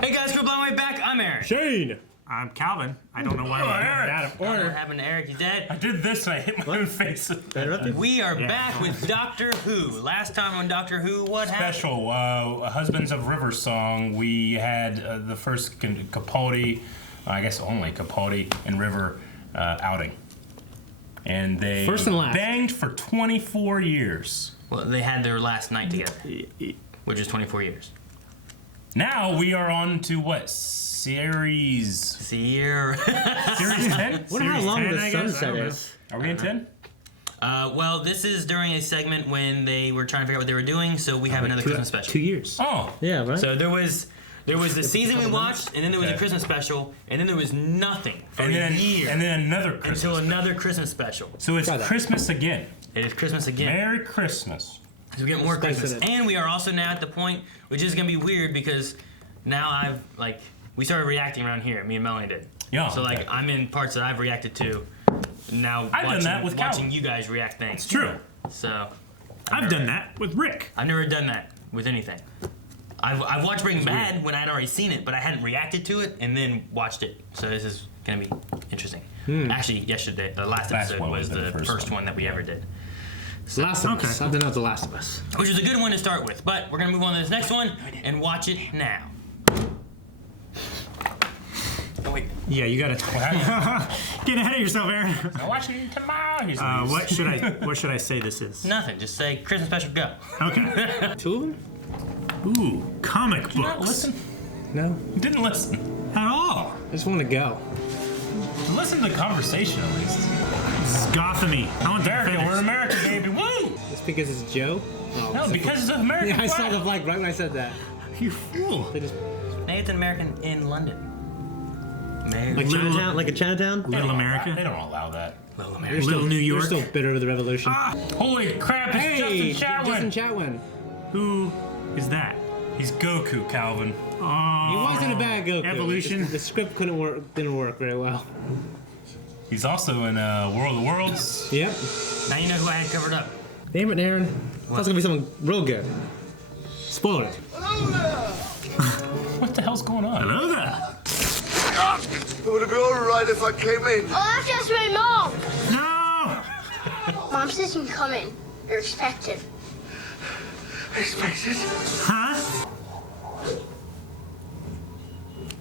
Hey guys, we're blowing way back. I'm Eric. Shane. I'm Calvin. I don't know why I'm Eric. What happened to Eric? He's dead. I did this and I hit my own face. We are back with Doctor Who. Last time on Doctor Who, what happened? Special Husbands of River song. We had the first Capaldi, I guess only Capaldi and River outing. And they first and last. Banged for 24 years. Well, they had their last night together, which is 24 years. Now we are on to what? Series 10? Series 10? Wonder how long the sunset is. Are we in 10? Well, this is during a segment when they were trying to figure out what they were doing, so we have another Christmas special. 2 years. Oh. Yeah, right? So there was the season we watched, and then there was a Christmas special, and then there was nothing for a year. And then another Christmas until another Christmas special. So it's Christmas again. It is Christmas again. Merry Christmas. So we get more Christmas. And we are also now at the point, which is going to be weird because now we started reacting around here. Me and Melanie did. Yeah. So I'm in parts that I've reacted to. Now I've done that with watching you guys react things. It's true. So I've done that with Rick. I've never done that with anything. I've watched Breaking Bad when I'd already seen it, but I hadn't reacted to it and then watched it. So this is gonna be interesting. Actually, yesterday, the last episode was the first one that we ever did. So, Last of Us. I didn't know The Last of Us. Which is a good one to start with, but we're gonna move on to this next one and watch it now. Oh wait. Yeah, you gotta get ahead of yourself, Aaron. I'll watch it tomorrow. What should I say this is? Nothing. Just say Christmas special. Go. Okay. 2 of them? Ooh, comic books. Did you not listen? No. You didn't listen at all. I just want to go. Listen to the conversation at least. This is Gothamy. I want America. We're in America, baby. Woo! Just because it's Joe? Oh, no, because it's American. Yeah, I saw the flag right when I said that. You fool. Nathan American in London. Like Chinatown? Like a Chinatown? Little America? They don't allow that. Little America. Little New York? You're still bitter over the revolution. Holy crap, it's Justin Chatwin. Who is that? He's Goku, Calvin. Oh, He wasn't a bad Goku. Evolution. The script didn't work very well. He's also in World of Worlds. Yep. Now you know who I had covered up. Damn it, Aaron. That's gonna be something real good. Spoiler it. What the hell's going on? Hello there. Would it be alright if I came in? Oh, that's just my mom. No. Mom says you can come in. You're expected. Expected? Huh?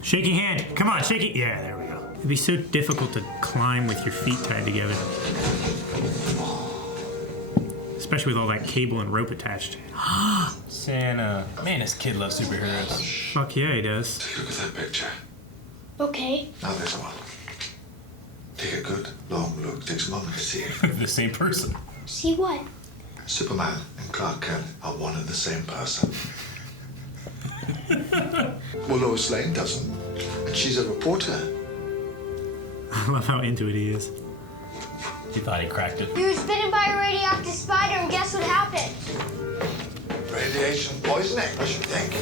Shaking hand. Come on, shake it. Yeah, there we go. It'd be so difficult to climb with your feet tied together. Especially with all that cable and rope attached. Santa. Man, this kid loves superheroes. Fuck yeah, he does. Take a look at that picture. Okay. Now this one. Take a good, long look. Takes a moment to see it. The same person. See what? Superman and Clark Kent are one and the same person. Well, Lois Lane doesn't. And she's a reporter. I love how into it he is. He thought he cracked it. He was bitten by a radioactive spider, and guess what happened? Radiation poisoning, I should think.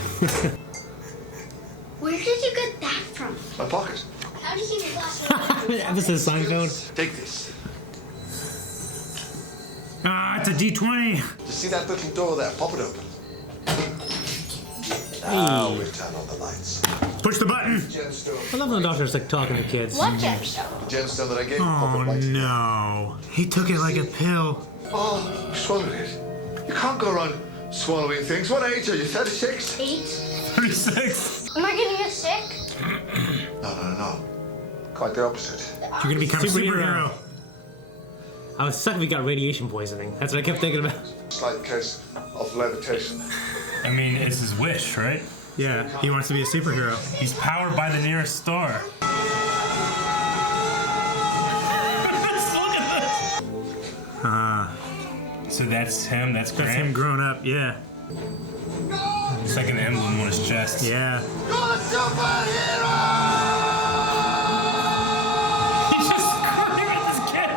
Where did you get that from? My pocket. How did you get that? This is Seinfeld. Take this. Ah, it's a D20. You see that little door there? Pop it open. Now we turn on the lights. Push the button. Gemstone. I love when the doctor's like talking to kids. What gemstone? The gemstone that I gave you. Pop Oh it right. no. He took it like a pill. Oh, you swallowed it. You can't go around swallowing things. What age are you? 36? 8. 36. Am I gonna get sick? No. Quite the opposite. You're gonna become a superhero. I was stuck if he got radiation poisoning. That's what I kept thinking about. Slight case of levitation. I mean, it's his wish, right? Yeah, he wants to be a superhero. He's powered by the nearest star. Look at this. So that's him. That's That's Grant. him grown up, yeah. It's like an emblem on his chest. Yeah. You're a superhero! He's just screaming at this kid.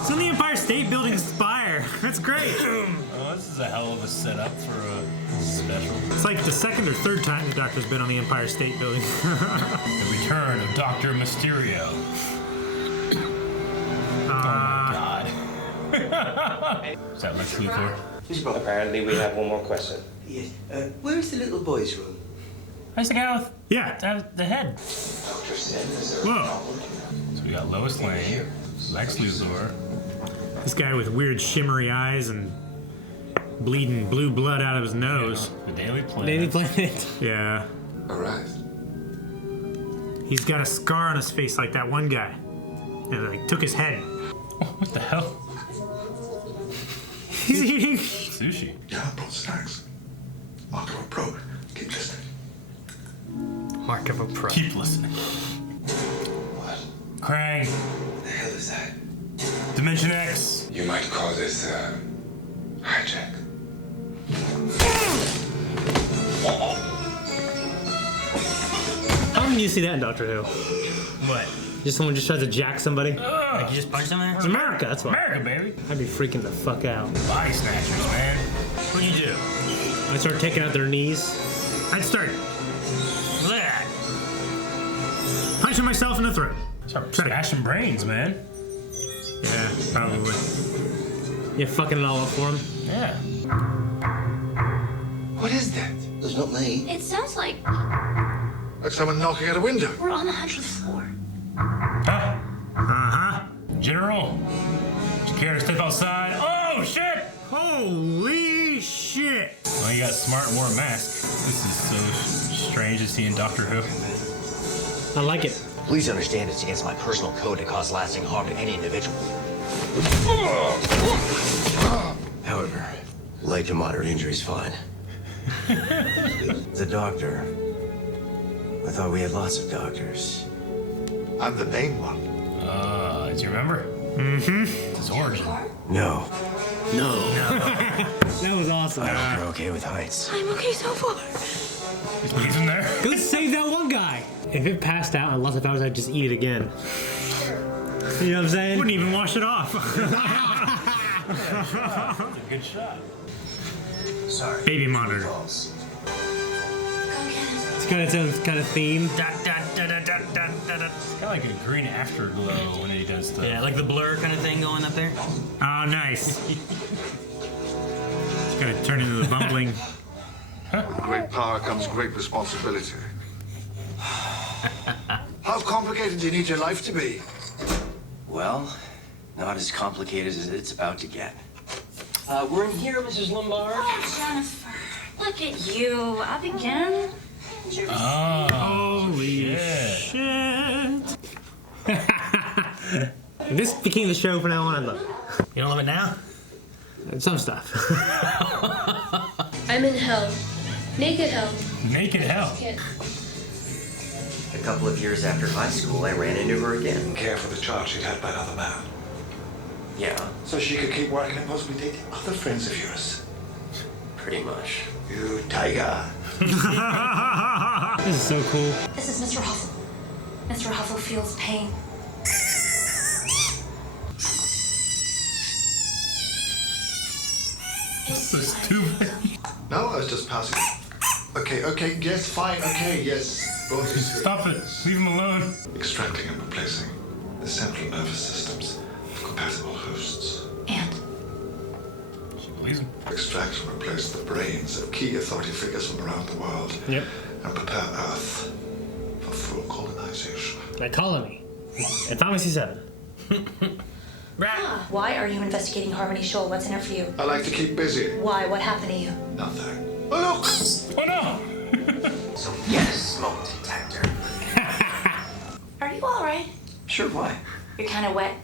It's on the Empire State Building spire. That's great. Oh, this is a hell of a setup for a special. It's like the second or third time the Doctor's been on the Empire State Building. The Return of Doctor Mysterio. Oh my God. Is that Lex Luthor? Apparently we have one more question. Yes. Where is the little boy's room? That's the guy with Yeah. the head. Doctor said there's a Whoa. problem. So we got Lois Lane, Lex Luthor. This guy with weird shimmery eyes and bleeding blue blood out of his nose. The Daily Planet. Daily Planet. Yeah. All right. He's got a scar on his face like that one guy. And it, like, took his head. What the hell? He's eating. Sushi. Yeah, I brought snacks. Mark of a pro. Keep listening. Mark of a pro. Keep listening. What? Krang. What the hell is that? Dimension X. You might call this hijack. How often do you see that in Doctor Who? What? Just someone just tries to jack somebody? Like you just punched him there? It's America, that's why. America, baby. I'd be freaking the fuck out. Body snatchers, man. What'd you do? I'd start taking out their knees. I'd start Look at that. punching myself in the throat. Start smashing brains, man. Yeah, probably. You're fucking it all up for him. Yeah. What is that? It's not me. It sounds like Like someone knocking at a window. we're on the 100th floor. Huh? Uh-huh. General. Would you care to step outside? Oh, shit! Holy shit! Well, you got smart and wore a mask. This is so strange to see in Doctor Who. I like it. Please understand it's against my personal code to cause lasting harm to any individual. However, light to moderate injury is fine. The doctor. I thought we had lots of doctors. I'm the main one. Do you remember? Mm-hmm. It's his origin. No. That was awesome. You're okay with heights. I'm okay so far. He's in there. Go save that one guy. If it passed out and lots of hours, I'd just eat it again. You know what I'm saying? Wouldn't even wash it off. That's a good shot. Sorry. Baby monitor. False. Go get him. It's got its own kind of theme. Da, da, da, da, da, da, da, da. It's got like a green afterglow when he does the. Yeah, like the blur kind of thing going up there. Oh, nice. It's gonna turn into the bumbling. With great power comes great responsibility. How complicated do you need your life to be? Well, not as complicated as it's about to get. We're in here, Mrs. Lombard. Oh, Jennifer. Look at you. Up again? Holy Yeah. shit. If this became the show from now on, I'd love You don't love it now? it. Some stuff. I'm in hell. Naked hell. Naked hell. Kid. A couple of years after high school, I ran into her again. Care for the child she'd had by another man. Yeah, So she could keep working and possibly dating other friends of yours. pretty much. You tiger. This is so cool. This is Mr. Huffle. Mr. Huffle feels pain. So stupid. No, I was just passing. Okay, yes, fine, okay, yes. Broadly speaking, Stop it. yes. Leave him alone. Extracting and replacing the central nervous systems of compatible hosts. And She believes him. Extract and replace the brains of key authority figures from around the world. Yep. And prepare Earth for full colonization. A colony. At Pharmacy 7. Why are you investigating Harmony Shoal? What's in it for you? I like to keep busy. Why? What happened to you? Nothing. Oh, look! Oh no! So yes, smoke detector. Are you all right? Sure, why? You're kind of wet.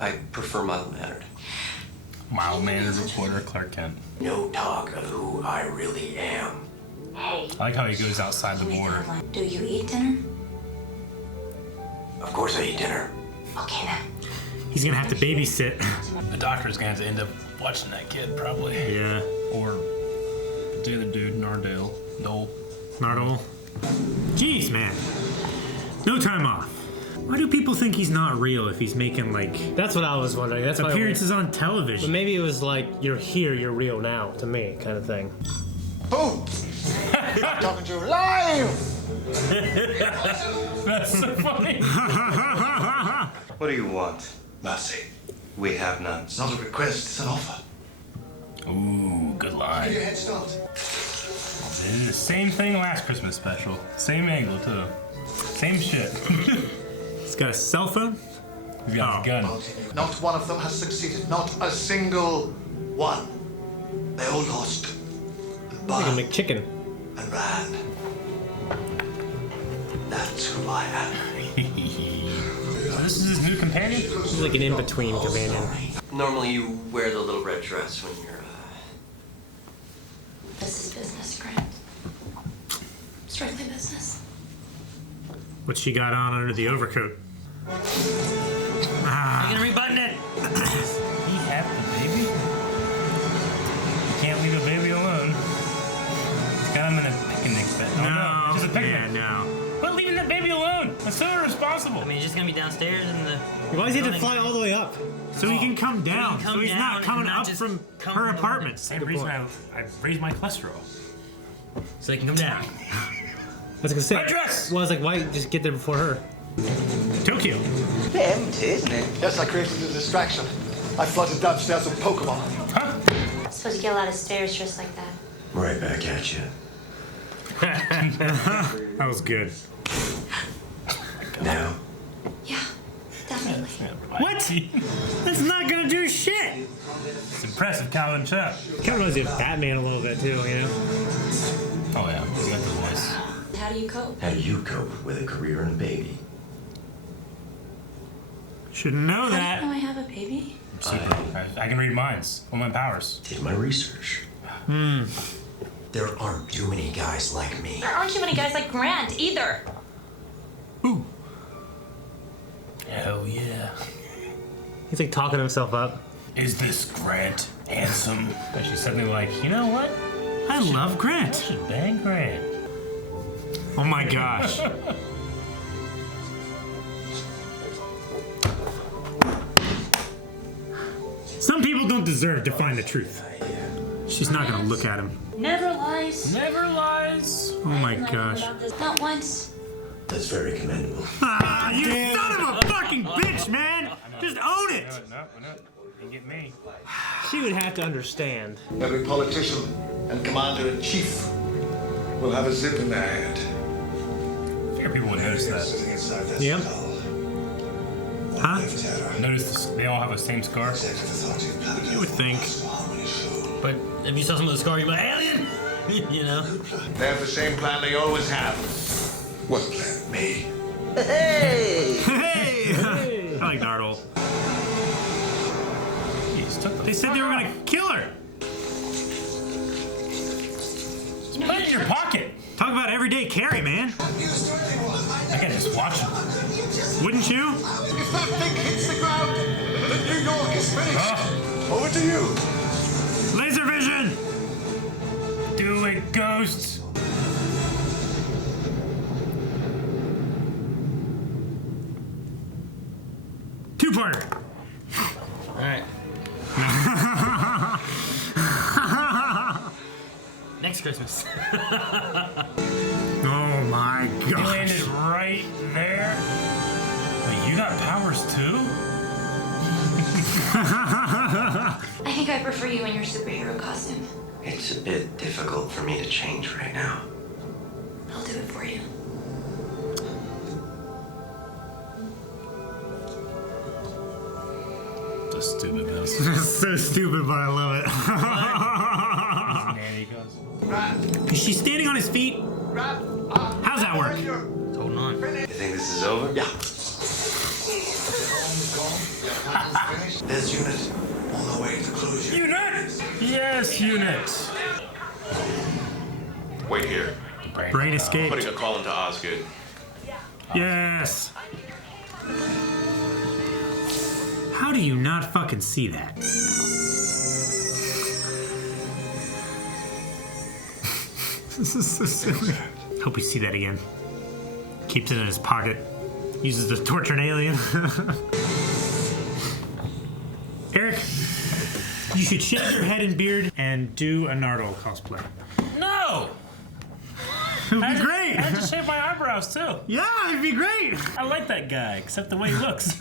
I prefer mild-mannered. Mild-mannered reporter Clark Kent. No talk of who I really am. Hey. I like how he goes outside the border. Do you eat dinner? Of course I eat dinner. Okay then. He's gonna have to babysit. The doctor's gonna have to end up watching that kid, probably. Yeah. Or the other dude, Nardale. Noel. Nardole. Jeez, man. No time off. Why do people think he's not real if he's making, like, That's what I was wondering. That's why. appearances on But television? maybe it was like, you're here, you're real now, to me, kind of thing. Oh! I'm talking to you live! That's so funny. What do you want? Mercy. We have none. It's not a request, it's an offer. Ooh, good Give line. you a head start. It's the same thing last Christmas special. Same angle, too. Same shit. He's got a cell phone? He's got a gun. Not one of them has succeeded. Not a single one. They all lost. Like a McChicken. And ran. That's who I am. So this is his new companion? He's like an in-between companion. Normally you wear the little red dress when you're, This is business, Grant. Strictly business. What she got on under the overcoat? I'm gonna rebutton it. He had the baby? You can't leave a baby alone. He's got him in a picnic bed. Oh, no. It's just a picnic. Yeah, no. But leaving the baby alone. That's so irresponsible. I mean, he's just gonna be downstairs in the. Why does he have to fly all the way up? So he can come down. come So he's down not and coming not up just from come her from the- apartment. Same reason I raised my cholesterol. So they can come down. I was gonna say. Red dress! Well, I was like, why just get there before her? Tokyo. empty, isn't it? Yes, I created a distraction. I flooded downstairs with Pokemon. I suppose you get a lot of stares just like that. Right back at you. That was good. Now? Yeah, definitely. What? That's not gonna do shit. It's impressive, Calvin Chap. Kind of reminds me of Batman a little bit too, you know? Oh, yeah. He's got the voice. How do you cope? How do you cope with a career and a baby? Shouldn't know How do you that. know I have a baby? I can read minds. All my powers. Did my research. There aren't too many guys like me. There aren't too many guys like Grant either. Ooh. Hell yeah. He's like talking himself up. Is this Grant handsome? And she's suddenly like, you know what? I love Grant. I should bang Grant. Oh my gosh. Some people don't deserve to find the truth. She's not gonna look at him. Never lies. Never lies. Oh my Like gosh. about this. Not once. That's very commendable. Ah, you son of a fucking bitch, man! Just own it! No. You get me. She would have to understand. Every politician and commander-in-chief will have a zip in their head. I figure people would notice that. Sitting inside that Yeah. skull. Huh? Notice this, they all have the same scar. You would think. But if you saw some of the scar, you'd be like, alien! You know? They have the same plan they always have. What plan? Me. Hey! I like Nardole. They said they were gonna kill her. Put it in your pocket. Talk about everyday carry, man. I can just watch him. Wouldn't you? If that thing hits the ground, then New York is finished. Over to you. Laser vision! Do it, ghosts. Two-parter. Alright. Next Christmas. Oh my You gosh. landed right there. Wait, you got powers too? I think I prefer you in your superhero costume. It's a bit difficult for me to change right now. I'll do it for you. So stupid, ghost. So stupid, but I love it. Nanny ghost. Is she standing on his feet? How's that work? It's holding on. You think this is over? Yeah. There's unit on the way to closure. Unit! Yes, unit. Wait here. Brain escape. Putting a call into Osgood. Yes. How do you not fucking see that? This is so silly. Hope we see that again. Keeps it in his pocket. Uses to torture an alien. Eric, you should shave your head and beard and do a Nardole cosplay. No! It would be great. I just shave my eyebrows too. Yeah, it'd be great. I like that guy, except the way he looks.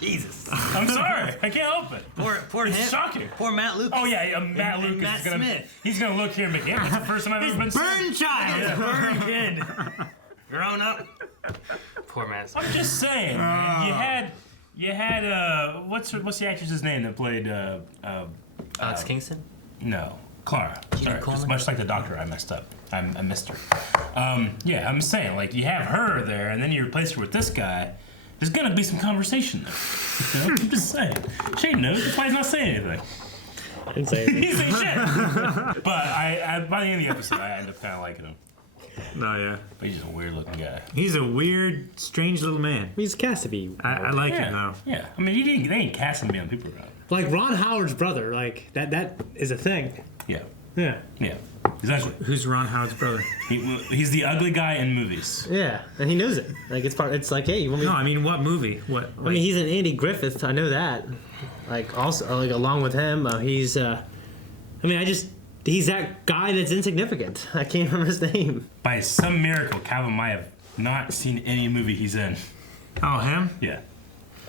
Jesus. I'm sorry, I can't help it. Poor It's him. shocking. Poor Matt Lucas. Oh yeah, Matt Lucas Matt is gonna. Smith. He's gonna look here and be like, yeah, that's the first time I've ever been Burn child. Burn kid. Grown up. Poor Matt Smith. I'm just saying, man. You had what's the actress's name that played Alex Kingston? No, Clara. Sorry, Coleman? just much like the Doctor, I messed up. I missed her. Yeah, I'm saying, like, you have her there, and then you replace her with this guy. There's gonna be some conversation there. You know? I'm just saying. Shane knows. That's why he's not saying anything. Didn't say anything. He's saying shit. But I by the end of the episode, I end up kind of liking him. No, yeah. But he's just a weird-looking guy. He's a weird, strange little man. He's cast to be. I like Yeah, him though. yeah. I mean, they ain't casting me on people around. Like Ron Howard's brother. Like that is a thing. Yeah, Yeah. yeah. Exactly. Who's Ron Howard's brother? He's the ugly guy in movies. Yeah, and he knows it. Like it's like, hey, you want me? No, I mean, what movie? What? I mean, he's an Andy Griffith. I know that. Like also, like along with him, he's. I mean, he's that guy that's insignificant. I can't remember his name. By some miracle, Calvin might have not seen any movie he's in. Oh, him? Yeah.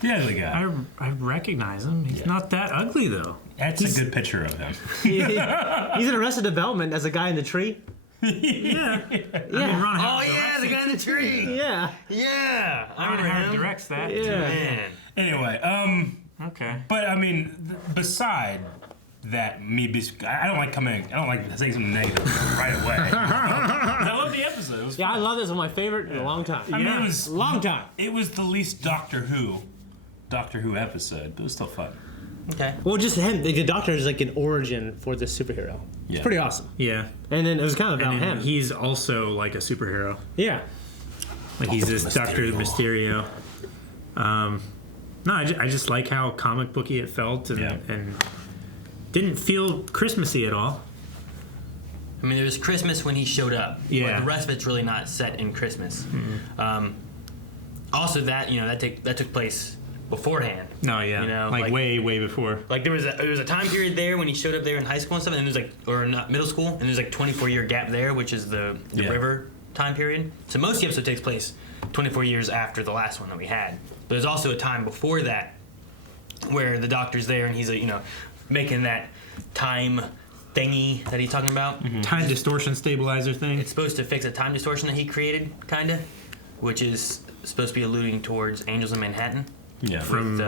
The ugly guy. I recognize him. He's not that ugly though. That's a good picture of him. He's in Arrested Development as a guy in the tree. Yeah. I mean, Ron Oh Howard yeah, the guy in the tree. Yeah. Yeah. I Ron remember Howard him. directs that. Yeah. Man. Anyway, Okay. but I mean, beside that, I don't like saying something negative right away. I love the episode. It was Yeah, I love this. One of my favorite in a long time. I mean, it was Long time. It was the least Doctor Who episode, but it was still fun. Okay. Well, just him. The Doctor is like an origin for this superhero. Yeah. It's pretty awesome. Yeah. And then it was kind of about And him. he's also like a superhero. Yeah. Like he's this Doctor Mysterio. No, I just like how comic booky it felt and didn't feel Christmassy at all. I mean, there was Christmas when he showed up. Yeah. But the rest of it's really not set in Christmas. Also, that took place beforehand. No, yeah. You know, like way before. Like there was a time period there when he showed up there in high school and stuff, and there's like, or not middle school, and there's like 24-year gap there, which is the river time period. So most of the episode takes place 24 years after the last one that we had. But there's also a time before that where the Doctor's there and he's making that time thingy that he's talking about. Mm-hmm. Time distortion stabilizer thing. It's supposed to fix a time distortion that he created, kinda, which is supposed to be alluding towards Angels in Manhattan. Yeah. With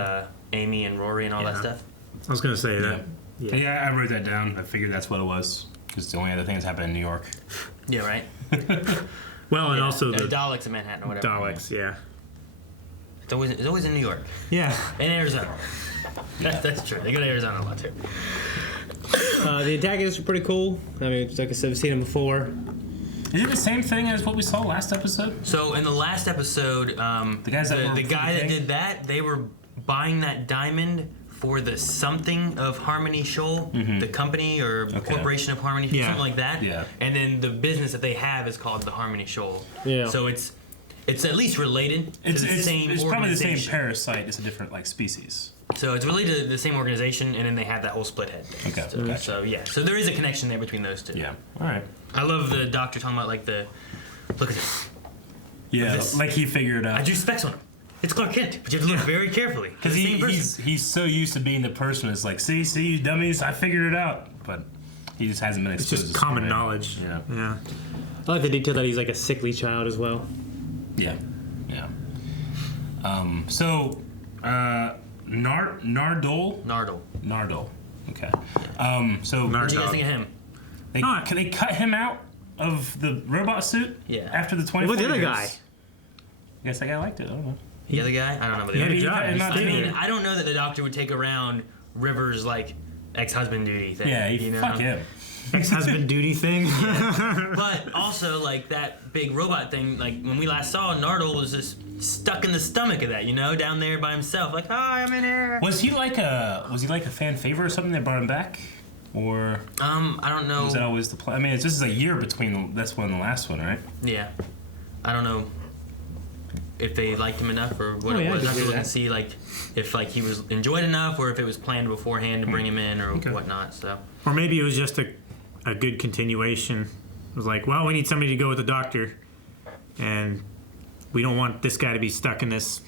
Amy and Rory and all that stuff. I was gonna say that. Yeah, I wrote that down. I figured that's what it was. Because the only other thing that's happened in New York. Yeah, right? Well, and also the Daleks in Manhattan or whatever. Daleks, yeah. It's always in New York. Yeah. And Arizona. That's true. They go to Arizona a lot too. The antagonists are pretty cool. I mean, like I said, I've seen them before. Is it the same thing as what we saw last episode? So in the last episode, the guy that did that, they were buying that diamond for the something of Harmony Shoal, the company or corporation of Harmony, something like that. Yeah. And then the business that they have is called the Harmony Shoal. Yeah. So it's at least related to the same It's organization. probably the same parasite. It's a different species. So it's related to the same organization, and then they have that whole split head. Okay. So, Gotcha. so yeah. So there is a connection there between those two. Yeah. All right. I love the Doctor talking about look at this. Yeah, this. like he figured out. I drew specs on him. It's Clark Kent, but you have to look very carefully. Because he's so used to being the person that's like, see, you dummies, I figured it out. But he just hasn't been exposed. It's just common knowledge. Yeah. I like the detail that he's like a sickly child as well. Yeah. So, Nardole. Okay. So What do you guys think of him? Can they cut him out of the robot suit? Yeah. After the 24 What the other years? guy? I guess that guy liked it. I don't know. The other guy? I don't know. But the Yeah, other good job. guy. Not I mean, doing- I don't know that the Doctor would take around River's ex-husband duty thing. Yeah, fuck him. Ex-husband duty thing. But also that big robot thing. Like when we last saw, Nardole was just stuck in the stomach of that. Down there by himself. Like, hi, I'm in here. Was he like a fan favorite or something that brought him back? Or I don't know. was that always the plan? I mean, it's just a year between this one and the last one, right? Yeah, I don't know if they liked him enough or what it I was. could I have to see look that. and see if he was enjoyed enough or if it was planned beforehand to bring him in or whatnot. So Or maybe it was just a a good continuation. It was like, well, we need somebody to go with the Doctor, and we don't want this guy to be stuck in this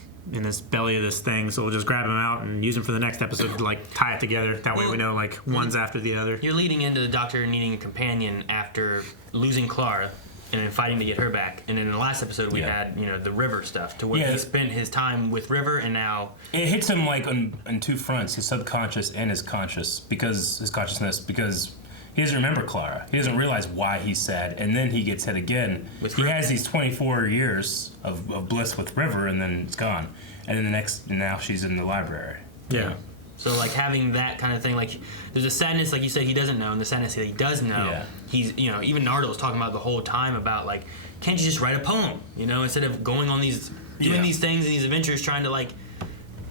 belly of this thing, so we'll just grab him out and use him for the next episode to like tie it together. That way we know like one's after the other. You're leading into the Doctor needing a companion after losing Clara and then fighting to get her back. And in the last episode we had, the River stuff to where he spent his time with River, and now it hits him like on two fronts, his subconscious and his consciousness, because he doesn't remember Clara. He doesn't realize why he's sad, and then he gets hit again. He has these 24 years of bliss with River, and then it's gone. And then now she's in the library. Yeah. So like having that kind of thing, like there's a sadness, like you said, he doesn't know, and the sadness that he does know. Yeah. He's, even Nardal's talking about the whole time about like, can't you just write a poem? Instead of going on these, doing these things and these adventures, trying to like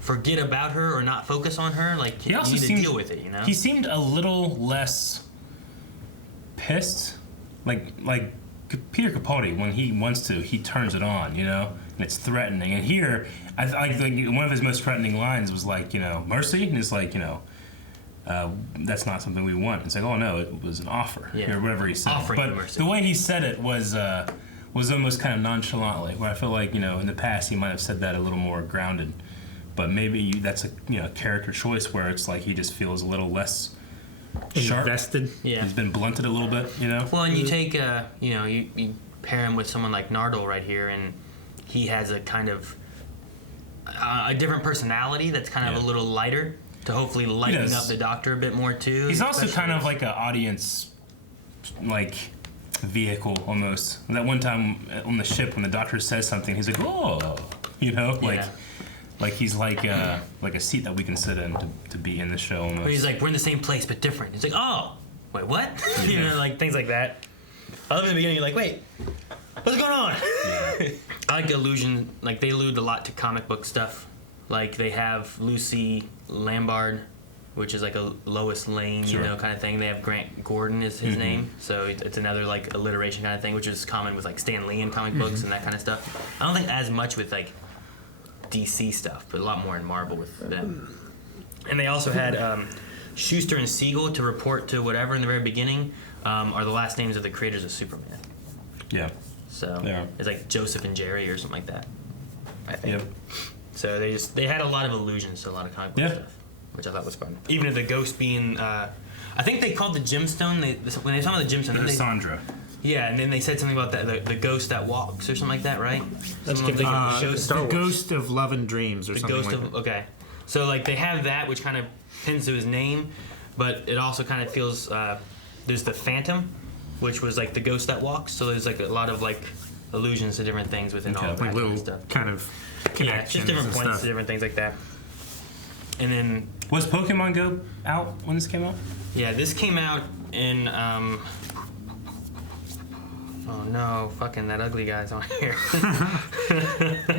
forget about her or not focus on her. Like you need to deal with it. He seemed a little less pissed, like Peter Capaldi, when he wants to, he turns it on, and it's threatening. And here, I think one of his most threatening lines was like, mercy, and it's like, that's not something we want. It's like, oh no, it was an offer, or whatever he said. Offering but mercy. The way he said it was almost kind of nonchalantly, where I feel like, in the past he might have said that a little more grounded, but maybe that's a character choice where it's like he just feels a little less sharp. Invested. Yeah. He's been blunted a little bit, Well, and you take, you pair him with someone like Nardal right here, and he has a kind of a different personality that's kind of a little lighter to hopefully lighten up the Doctor a bit more too. He's also kind of like an audience, like vehicle almost. That one time on the ship when the Doctor says something, he's like, oh, like he's like a seat that we can sit in to be in the show almost. But he's like, we're in the same place but different. He's like, oh, wait, what? Like things like that. I love in the beginning, you're like, wait, what's going on? Yeah. I like allusion, like they allude a lot to comic book stuff. Like they have Lucy Lambard, which is like a Lois Lane, kind of thing. They have Grant Gordon is his name, so it's another like alliteration kind of thing, which is common with like Stan Lee in comic books and that kind of stuff. I don't think as much with like DC stuff, but a lot more in Marvel with them. And they also had Schuster and Siegel to report to whatever in the very beginning are the last names of the creators of Superman. Yeah. So it's like Joseph and Jerry or something like that, I think. Yep. So they had a lot of allusions to a lot of comic book stuff, which I thought was fun. Even if the ghost being, I think they called the gemstone, when they talk about the gemstone, Sandra. Yeah, and then they said something about the ghost that walks or something like that, right? The Ghost of Love and Dreams or something like that. Okay. So like they have that, which kind of pins to his name, but it also kind of feels, there's the Phantom, which was like the ghost that walks, so there's like a lot of like allusions to different things within all of that like little kind of stuff. Kind of connections, just different points stuff. to different things like that. And then was Pokemon Go out when this came out? Yeah, this came out in oh no, fucking that ugly guy's on here.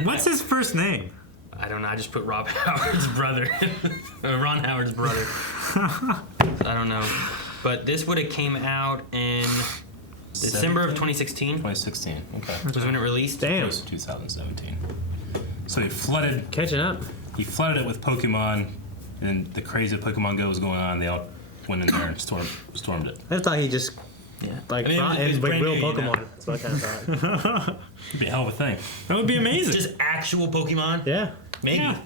What's his first name? I don't know. I just put Rob Howard's brother, or Ron Howard's brother. I don't know, but this would have came out in December of 2016. 2016. Okay. Was when it released. Damn. It was 2017. So he flooded. Catching up. He flooded it with Pokemon, and the craze of Pokemon Go was going on. They all went in there and stormed it. I thought he just brought in like real Pokemon. That's what I kind of thought. It'd be a hell of a thing. That would be amazing. Just actual Pokemon. Yeah. Maybe. Yeah.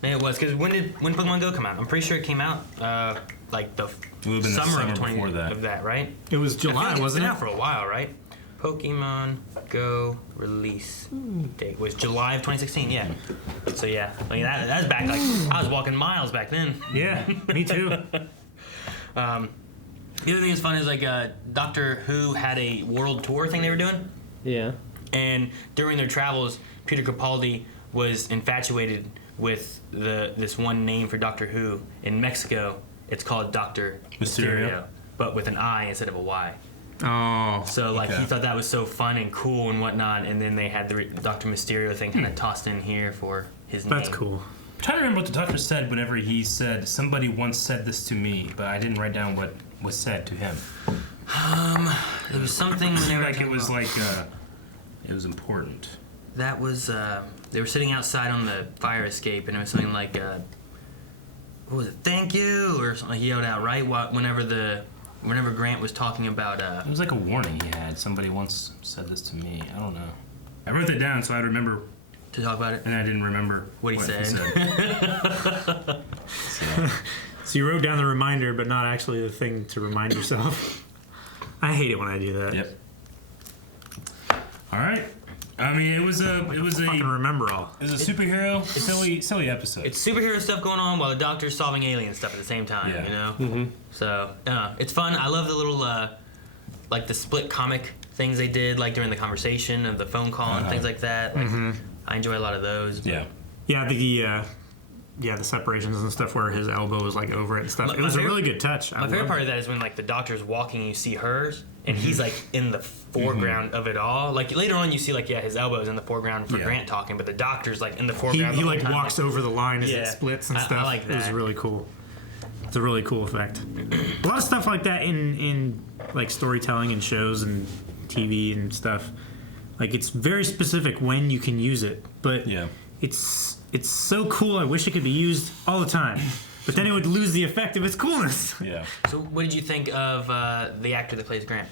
Maybe it was because when Pokemon Go come out? I'm pretty sure it came out like the summer of 20 before that. Of that, right? It was July, wasn't it? It's been out for a while, right? Pokemon Go release date was July of 2016. Yeah. So yeah, I mean that's back like I was walking miles back then. Yeah, me too. The other thing that's fun is like Doctor Who had a world tour thing they were doing. Yeah. And during their travels, Peter Capaldi was infatuated with this one name for Doctor Who. In Mexico, it's called Doctor Mysterio, but with an I instead of a Y. Oh. So like he thought that was so fun and cool and whatnot, and then they had the Doctor Mysterio thing kind of tossed in here for his name. That's cool. I'm trying to remember what the Doctor said whenever he said, somebody once said this to me, but I didn't write down what was said to him. There was something whenever it was important. That was they were sitting outside on the fire escape, and it was something like what was it? Thank you, or something. He yelled out right whenever the whenever Grant was talking about It was like a warning he had. Somebody once said this to me. I don't know. I wrote that down so I'd remember to talk about it, and I didn't remember what he said. So you wrote down the reminder, but not actually the thing to remind yourself. I hate it when I do that. Yep. All right. I mean, it was a fucking remember all. It was a superhero silly episode. It's superhero stuff going on while the Doctor's solving alien stuff at the same time. Yeah. You know. Mm-hmm. So it's fun. I love the little like the split comic things they did, like during the conversation of the phone call and things like that. Like, I enjoy a lot of those. Yeah. Yeah, the separations and stuff where his elbow was like over it and stuff. It was a really good touch. My favorite part of that is when like the Doctor's walking and you see hers and he's like in the foreground of it all. Like later on you see like his elbow's in the foreground for Grant talking, but the Doctor's like in the foreground. He like walks over the line as it splits and stuff. I like that. It was really cool. It's a really cool effect. A lot of stuff like that in like storytelling and shows and TV and stuff. Like it's very specific when you can use it, but it's so cool. I wish it could be used all the time, but then it would lose the effect of its coolness. Yeah. So what did you think of the actor that plays Grant?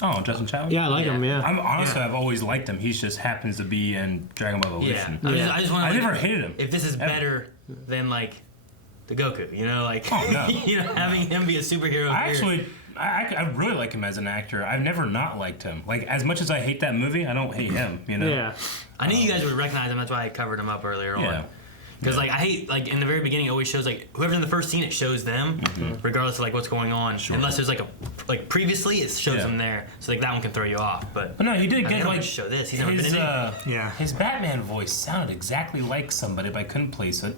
Oh, Justin Chadwick? Yeah, I like him, yeah. I've always liked him. He just happens to be in Dragon Ball Evolution. I just want to. I never hated him. If this is better than like the Goku, you know, like no. you know, having him be a superhero. I really like him as an actor. I've never not liked him. Like as much as I hate that movie, I don't hate him. You know. Yeah. I knew you guys would recognize him. That's why I covered him up earlier on. Because like I hate like in the very beginning it always shows like whoever's in the first scene it shows them regardless of like what's going on unless there's like previously it shows them there so like that one can throw you off but no he did get like show this he's never been in it. His Batman voice sounded exactly like somebody but I couldn't place it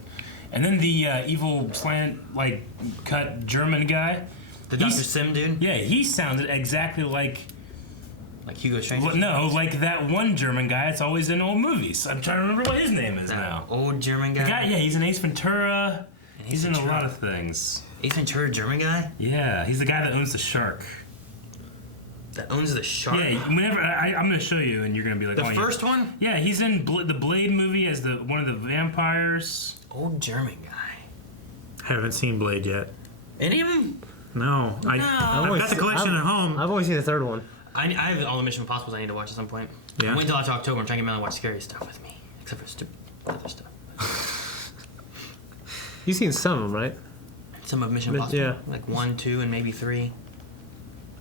and then the evil slant like cut German guy the Dr. Sim dude he sounded exactly like Hugo Strange? No, like that one German guy that's always in old movies. I'm trying to remember what his name is now. Old German guy? The guy, he's in Ace Ventura. He's in a lot of things. Ace Ventura, German guy? Yeah, he's the guy that owns the shark. That owns the shark? Yeah, whenever I'm going to show you and you're going to be like, the first one? Yeah, he's in the Blade movie as one of the vampires. Old German guy. I haven't seen Blade yet. Any of them? No. I've got the collection at home. I've only seen the third one. I have all the Mission Impossibles I need to watch at some point. Yeah. Wait until after October. I'm trying to get Mel to watch scary stuff with me. Except for stupid other stuff. You've seen some of them, right? Some of Mission Impossible. Yeah. Like 1, 2, and maybe 3.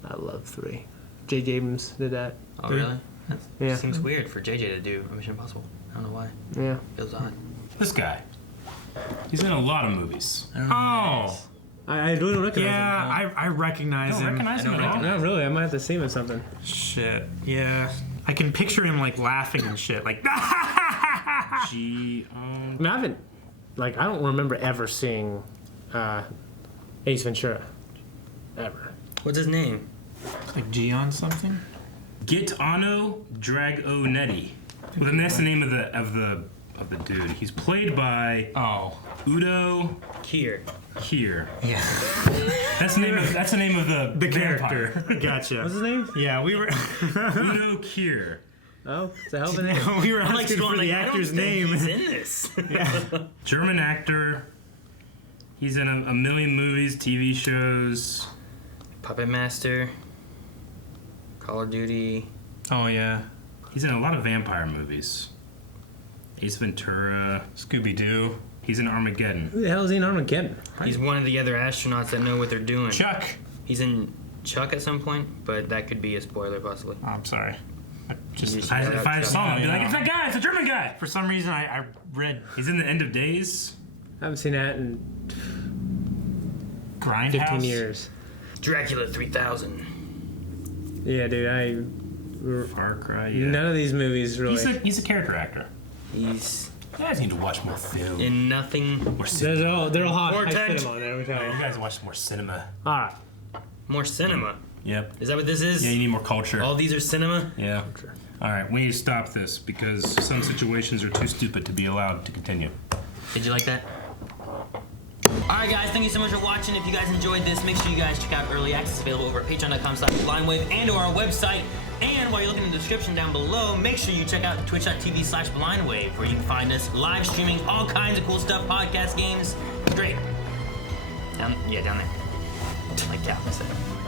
I love 3. J.J. Abrams did that. Oh, really? Yeah. Seems weird for JJ to do a Mission Impossible. I don't know why. Yeah. Feels odd. This guy. He's in a lot of movies. Oh. I really don't recognize him. Yeah, I recognize him. Recognize him at all? Not really. I might have to see him in something. Shit. Yeah. I can picture him like laughing and shit. Like, I mean, I haven't. Like, I don't remember ever seeing Ace Ventura. Ever. What's his name? like Gion something? Gaetano Dragonetti. Well, and that's the name of the dude. He's played by Udo Kier. Yeah. That's the name of the character. Gotcha. What's his name? Yeah, we were Udo Kier. Oh, it's a hell of a name. We were asking for the actor's name. He's in this. Yeah. German actor. He's in a million movies, TV shows. Puppet Master. Call of Duty. Oh yeah. He's in a lot of vampire movies. Ace Ventura, Scooby-Doo. He's in Armageddon. Who the hell is he in Armageddon? He's one of the other astronauts that know what they're doing. Chuck. He's in Chuck at some point, but that could be a spoiler possibly. Oh, I'm sorry. If I saw him, I'd be like, it's that guy, it's a German guy. For some reason, I read. He's in The End of Days. I haven't seen that in Grindhouse. 15 years. Dracula 3000. Yeah, dude, Far Cry, yeah. None of these movies really. He's a character actor. He's You guys need to watch more film. in nothing. More cinema. They're all hot. More I text. cinema, there we go. You guys watch more cinema. All right. More cinema. Yep. Is that what this is? Yeah, you need more culture. All these are cinema? Yeah. All right, we need to stop this because some situations are too stupid to be allowed to continue. Did you like that? Alright guys, thank you so much for watching. If you guys enjoyed this, make sure you guys check out Early Access available over at patreon.com/blindwave and or our website. And while you're looking in the description down below, make sure you check out twitch.tv/blindwave where you can find us live streaming all kinds of cool stuff, podcast games. It's great. Down there. like Calvin said.